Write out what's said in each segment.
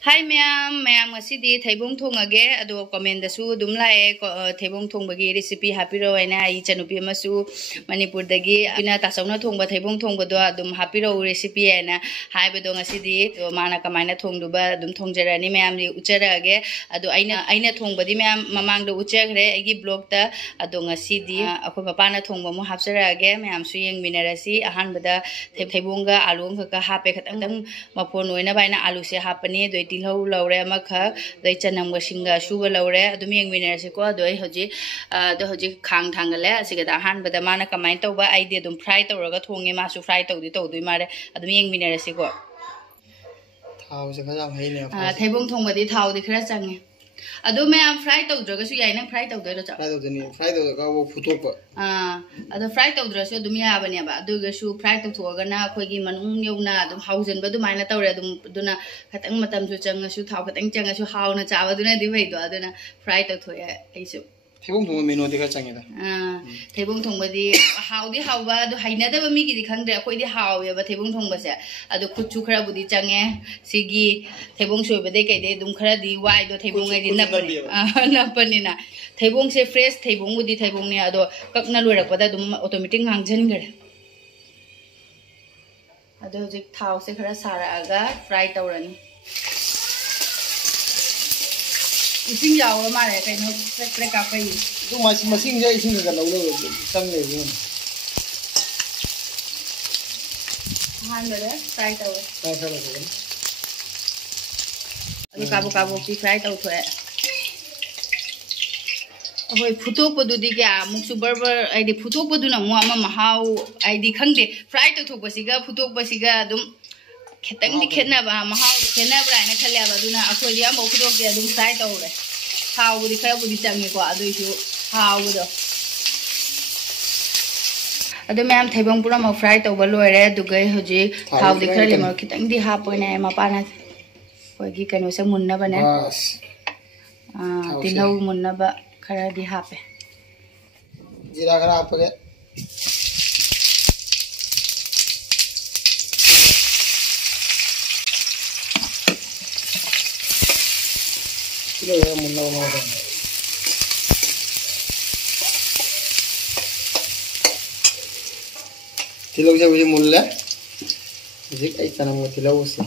Hai ma'am, ma'am ngasidi thaibong thongage ado comment dasu dum lae thaibong thongbagi recipe hapiro aina ai chanupi amasu Manipur dagi ina tasawna thongba thaibong thongba do dum hapiro recipe aina haibado ngasidi to mana kamaina thongduba dum thongjarani ma'am ri ucharage ado aina thongbadi ma'am mamang do uchagre agi blog ta ado ngasidi akoi papana thongba mo hapsarage ma'am su yeng minarasi ahan bada thaibonga alung ka hape khatang mapon oina baina alu se hapani do tilhau laure amakha dai chanam ga singa suba laure adum yeng minarasi ko do hoji khang thangale asiga da han bada mana kamai tawba idea dum fry tawraga thonge ma su fry tawdi tawdui mare adum yeng minarasi ko thau se khajam heine thaibong thongba di thau di khara change ado ma'am fry tawdraga su yai nang fry tawdai ro cha fry tawda wo futok ado fry tawdra su dum ya bani ba adu ga su fry tawthoga na khoi gi manung yona dum haujen ba dum maina tawre dum duna khatang matam su changa su thau khatang changa su hauna cha ba duna di bai do aduna fry tawthoya ai su thebong thong menu de ka changi da thebong thong ba di haudi hauba do haina da ba mi gi di khangre khoi di hau ya ba thebong thong ba se ado khuchu khara budi change sigi thebong soi ba de kai de dum khara di wai do thebong ai di na pani na thebong se fresh thebong budi thebong ne ado kakna loirak pada dum automatic ngangjan gare ado jik thau se khara sara aga fry tawrani ising yaw ma re kai no pre ka pai du masing je ising ga lo sang le ni han bale fry taw ado kabu ki fry taw thoe ahoi futok padu di kya muksu barbar ai di futok padu na mu ama mahau ai di khangde fry taw thok basiga futok basiga dum khetang di khetna ba mahau khetna bra na khalya ba duna akhoi di ambo futok de dum fry taw re hau di khaya budi changi ko adu isu hau do adu ma'am thaibong pura ma fry taw ba loire du gai hoji hau di khara lemar khitang di ha poina ma pana koi gi kanu se munna ba ne tilhau munna ba khara di hape जीरा खरा आपके kilo है मुन्ना बना दो kilo से मुझे मुल्ला मुझे कई तरह का किलो उससे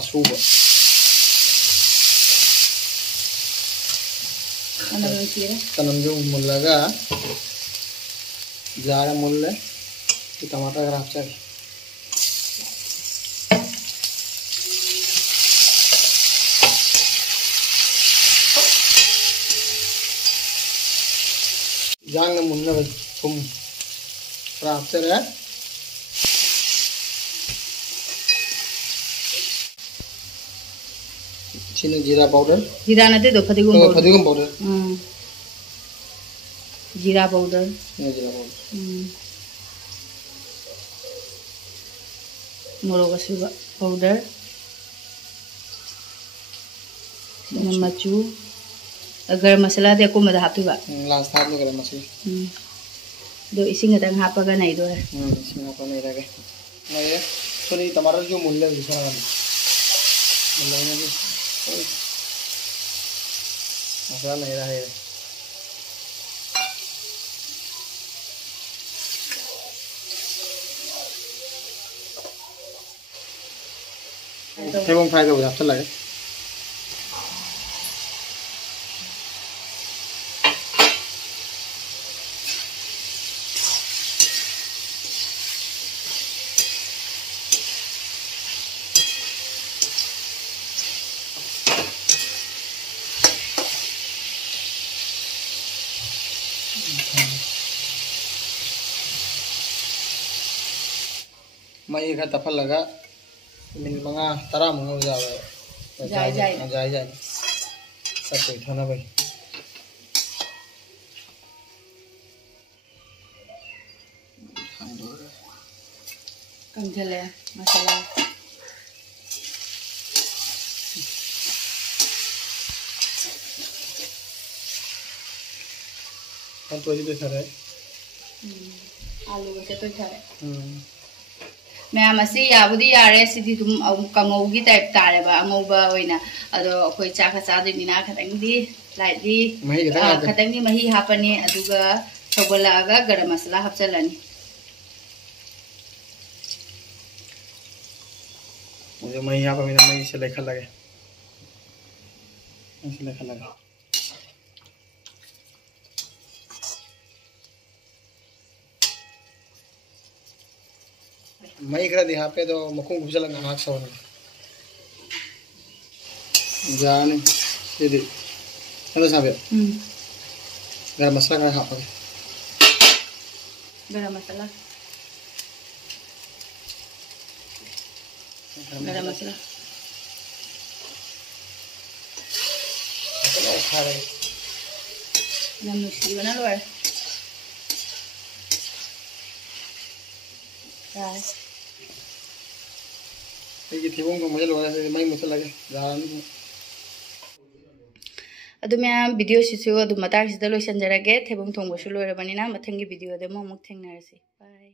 अशुभ तनम जो मुल्लागा ज़्यादा मुल्ला कि टमाटर खराब चल जांग मुन्ना तुम खराब चल है चिन्ह जीरा पाउडर जीरा नते दो फदिगुम पाउडर जीरा पाउडर मोरोग सुबा पाउडर मचू गरम मसाला दे को मदा हापिबा लास्ट हाथ में गरम मसाला दो इसिंग दंग हापगा नहीं दो है इसिंग हापा नहीं रगे नहीं थोड़ी टमाटर जो मुल्ले दिसना मुल्ले में मसाला नहीं रहा है थेबोंग फ्राई तो अच्छा लगे मैं एक तफल लगा मिनट मंगा तरा मंगा जाए सब कोई थाना भाई कम चले मसाला तो जी तो सर है आलू के तो थारे मैम असी याबुदी यारे सिदी तुम कंगौगी टाइप तारेबा अंगौबा ओइना अदो अखोय चाका चादोइनिना खतंगदी लाइटली खतंगदी मही हापने अदुगा सगोलागा गरम मसाला हापचलानी मुझे मही हापा बिना मही से लेखा लगे ऐसे लेखा लगे मई करा दी यहाँ पे तो मकुं घुसल नाक सवन जाने ये दे हेलो साहब गरम मसाला का हाँ पे गरम मसाला खा रहे नमस्ते बना लो यार ये थीबों को मजा लगा से मई मसाला के जान अदु मैं वीडियो सिसु अदु मतार सिदा लोइसनजरगे थेबों थोंबसु लोइरबनिना मथंगी वीडियो दे ममुक थेंगनारसि बाय।